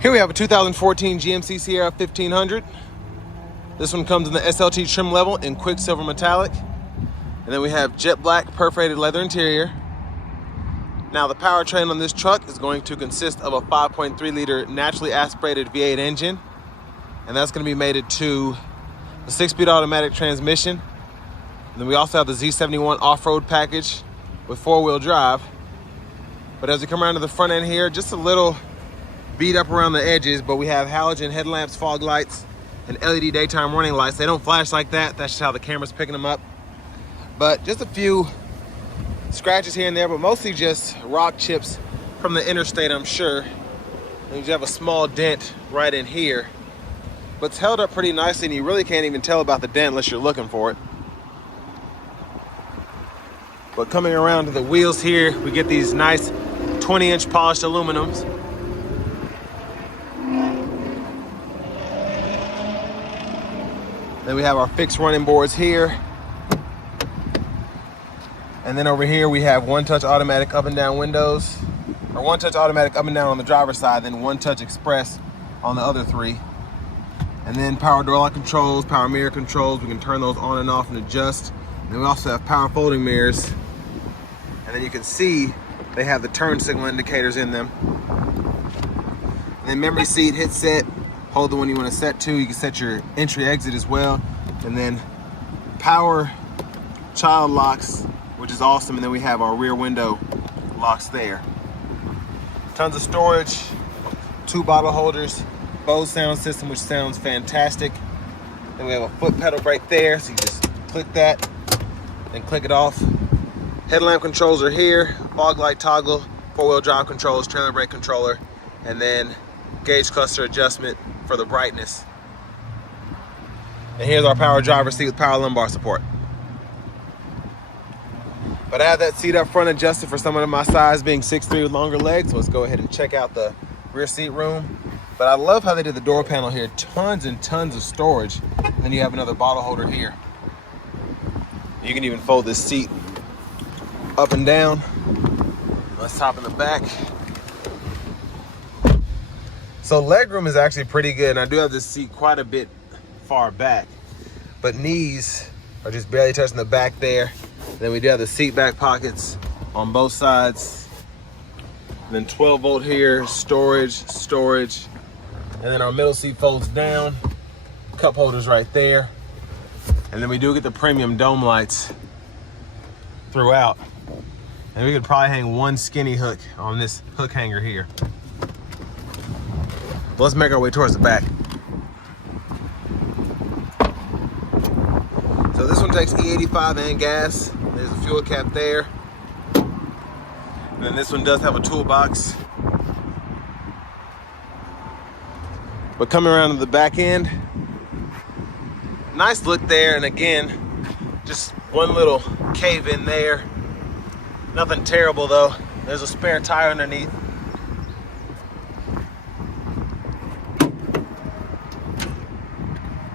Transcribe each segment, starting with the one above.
Here we have a 2014 GMC Sierra 1500. This one comes in the SLT trim level in quicksilver metallic. And then we have jet black perforated leather interior. Now the powertrain on this truck is going to consist of a 5.3 liter naturally aspirated V8 engine. And that's going to be mated to the 6-speed automatic transmission. And then we also have the Z71 off-road package with 4-wheel drive. But as we come around to the front end here, just a little beat up around the edges, but we have halogen headlamps, fog lights, and LED daytime running lights. They don't flash like that. That's just how the camera's picking them up. But just a few scratches here and there, but mostly just rock chips from the interstate, I'm sure. And you have a small dent right in here, but it's held up pretty nicely, and you really can't even tell about the dent unless you're looking for it. But coming around to the wheels here, we get these nice 20-inch polished aluminums. Then we have our fixed running boards here. And then over here we have one-touch automatic up and down windows, or one-touch automatic up and down on the driver's side, then one-touch express on the other three. And then power door lock controls, power mirror controls. We can turn those on and off and adjust. And then we also have power folding mirrors. And then you can see they have the turn signal indicators in them. And then memory seat, hit set. Hold the one you want to set to. You can set your entry exit as well. And then power child locks, which is awesome. And then we have our rear window locks there. Tons of storage, 2 bottle holders, Bose sound system, which sounds fantastic. Then we have a foot pedal right there, so you just click that and click it off. Headlamp controls are here, fog light toggle, 4-wheel drive controls, trailer brake controller, and then gauge cluster adjustment for the brightness. And here's our power driver seat with power lumbar support. But I have that seat up front adjusted for someone of my size, being 6'3" with longer legs. So let's go ahead and check out the rear seat room. But I love how they did the door panel here. Tons and tons of storage. And then you have another bottle holder here. You can even fold this seat up and down. Let's hop in the back. So legroom is actually pretty good, and I do have this seat quite a bit far back, but knees are just barely touching the back there. And then we do have the seat back pockets on both sides. And then 12 volt here, storage. And then our middle seat folds down, cup holders right there. And then we do get the premium dome lights throughout. And we could probably hang one skinny hook on this hook hanger here. Let's make our way towards the back. So this one takes E85 and gas. There's a fuel cap there. And then this one does have a toolbox. But coming around to the back end, nice look there. And again, just one little cave in there. Nothing terrible though. There's a spare tire underneath.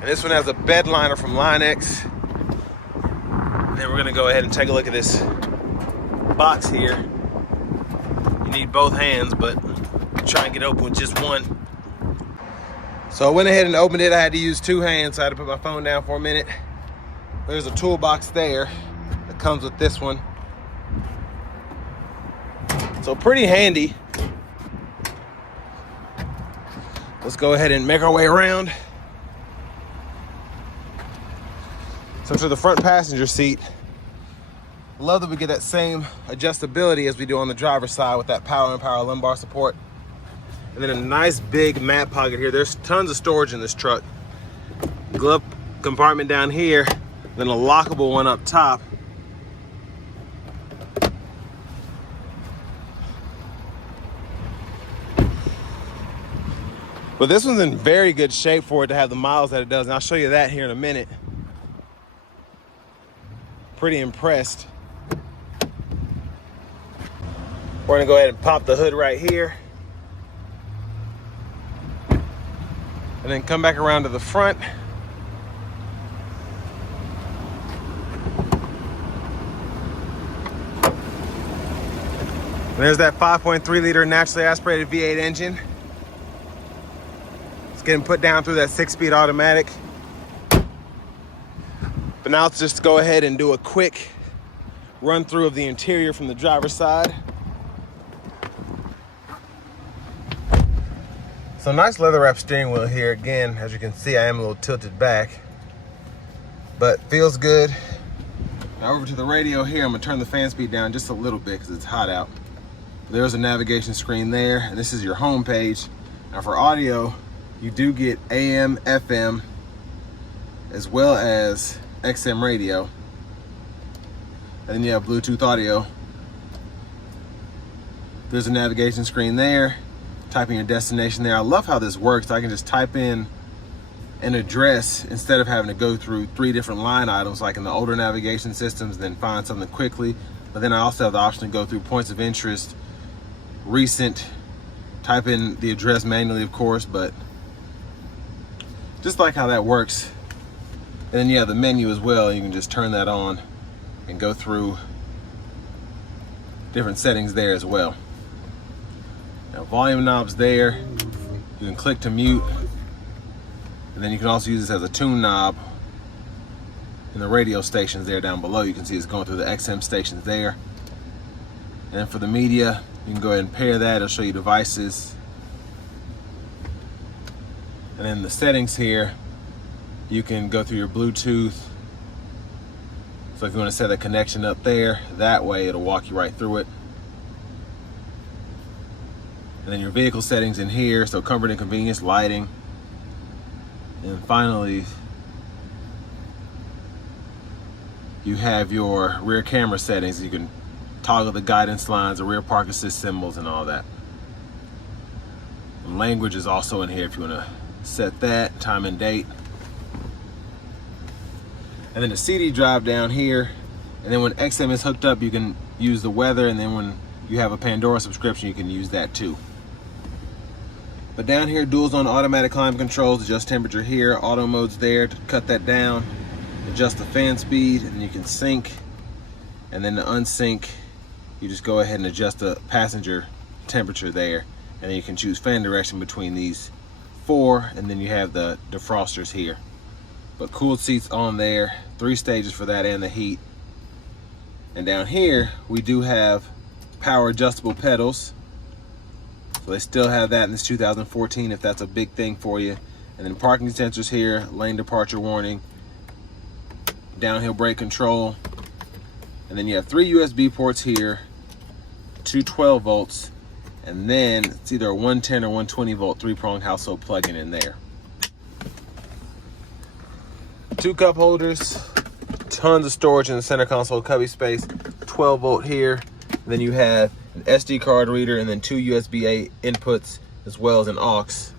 And this one has a bed liner from Line-X. And then we're gonna go ahead and take a look at this box here. You need both hands, but try and get open with just one. So I went ahead and opened it. I had to use 2 hands, so I had to put my phone down for a minute. There's a toolbox there that comes with this one. So pretty handy. Let's go ahead and make our way around. So to the front passenger seat, love that we get that same adjustability as we do on the driver's side with that power and power lumbar support. And then a nice big mat pocket here. There's tons of storage in this truck. Glove compartment down here, then a lockable one up top. But this one's in very good shape for it to have the miles that it does, and I'll show you that here in a minute. Pretty impressed. We're gonna go ahead and pop the hood right here. And then come back around to the front. And there's that 5.3 liter naturally aspirated V8 engine. getting put down through that 6-speed automatic. But now let's just go ahead and do a quick run through of the interior from the driver's side. So nice leather wrap steering wheel here. Again, as you can see, I am a little tilted back, but feels good. Now over to the radio here, I'm gonna turn the fan speed down just a little bit because it's hot out. There's a navigation screen there, and this is your home page. Now for audio, you do get AM, FM, as well as XM radio. And then you have Bluetooth audio. There's a navigation screen there. Type in your destination there. I love how this works. I can just type in an address instead of having to go through 3 different line items like in the older navigation systems, then find something quickly. But then I also have the option to go through points of interest, recent, type in the address manually, of course, but just like how that works. And then you have the menu as well. You can just turn that on and go through different settings there as well. Now, volume knobs there. You can click to mute. And then you can also use this as a tune knob in the radio stations there down below. You can see it's going through the XM stations there. And then for the media, you can go ahead and pair that. It'll show you devices. And then the settings here, you can go through your Bluetooth. So if you want to set a connection up there, that way it'll walk you right through it. And then your vehicle settings in here, so comfort and convenience, lighting. And finally, you have your rear camera settings. You can toggle the guidance lines, the rear park assist symbols, and all that. And language is also in here if you want to set that, time and date. And then the CD drive down here. And then when XM is hooked up, you can use the weather. And then when you have a Pandora subscription, you can use that too. But down here, dual zone automatic climate controls, adjust temperature here, auto mode's there to cut that down, adjust the fan speed, and you can sync. And then to unsync, you just go ahead and adjust the passenger temperature there. And then you can choose fan direction between these 4, and then you have the defrosters here. But cooled seats on there, 3 stages for that and the heat. And down here, we do have power adjustable pedals. So they still have that in this 2014 if that's a big thing for you. And then parking sensors here, lane departure warning, downhill brake control. And then you have 3 USB ports here, 2 12 volts, and then it's either a 110 or 120 volt 3-prong household plug-in in there. 2 cup holders, tons of storage in the center console cubby space, 12 volt here. And then you have an SD card reader and then 2 USB-A inputs as well as an aux. So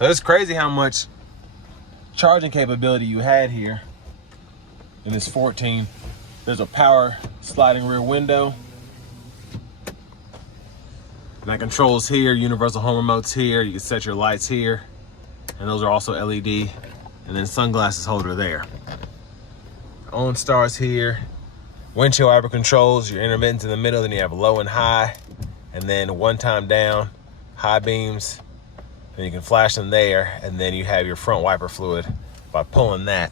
it's crazy how much charging capability you had here in this 14. There's a power sliding rear window. And that controls here, universal home remotes here. You can set your lights here. And those are also LED. And then sunglasses holder there. OnStar's here. Windshield wiper controls, your intermittents in the middle, then you have low and high, and then 1 time down, high beams, and you can flash them there, and then you have your front wiper fluid by pulling that.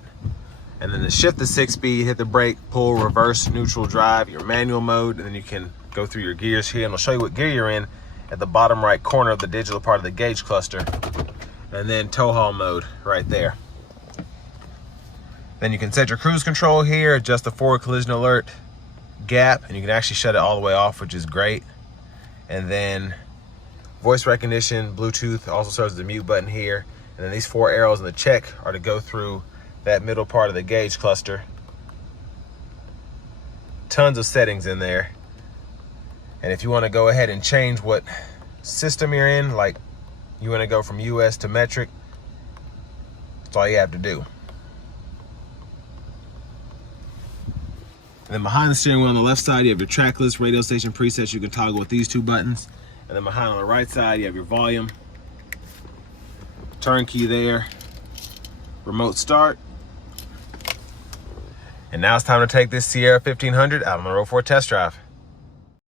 And then to shift the 6-speed, hit the brake, pull, reverse, neutral, drive, your manual mode, and then you can go through your gears here, and I'll show you what gear you're in at the bottom right corner of the digital part of the gauge cluster, and then tow haul mode right there. Then you can set your cruise control here, adjust the forward collision alert gap, and you can actually shut it all the way off, which is great. And then voice recognition, Bluetooth also serves as the mute button here. And then these 4 arrows in the check are to go through that middle part of the gauge cluster. Tons of settings in there. And if you want to go ahead and change what system you're in, like you want to go from US to metric, that's all you have to do. And then behind the steering wheel on the left side, you have your track list, radio station presets. You can toggle with these 2 buttons. And then behind on the right side, you have your volume, turn key there, remote start. And now it's time to take this Sierra 1500 out on the road for a test drive.